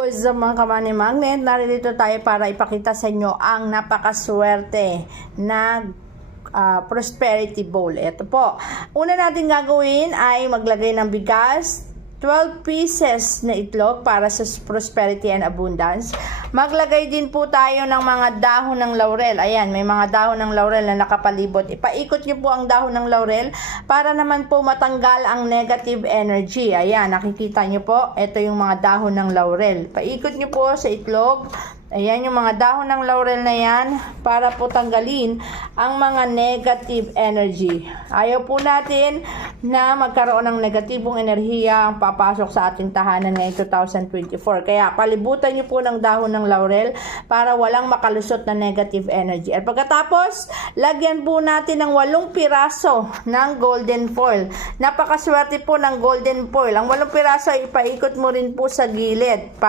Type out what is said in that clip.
Sa mga kamani magnet, narito tayo para ipakita sa inyo ang napakaswerte na prosperity bowl. Ito po. Una natin gagawin ay maglagay ng bigas, 12 pieces na itlog para sa prosperity and abundance. Maglagay din po tayo ng mga dahon ng laurel. Ayan, may mga dahon ng laurel na nakapalibot. Ipaikot nyo po ang dahon ng laurel para naman po matanggal ang negative energy. Ayan, nakikita nyo po. Ito yung mga dahon ng laurel. Paikot nyo po sa itlog. Ayan yung mga dahon ng laurel na yan para po tanggalin ang mga negative energy. Ayaw po natin na magkaroon ng negatibong enerhiya ang papasok sa ating tahanan ngayong 2024. Kaya palibutan niyo po ng dahon ng laurel para walang makalusot na negative energy. At pagkatapos, lagyan po natin ng 8 piraso ng golden foil. Napakaswerte po ng golden foil. Ang 8 piraso, ipaikot mo rin po sa gilid.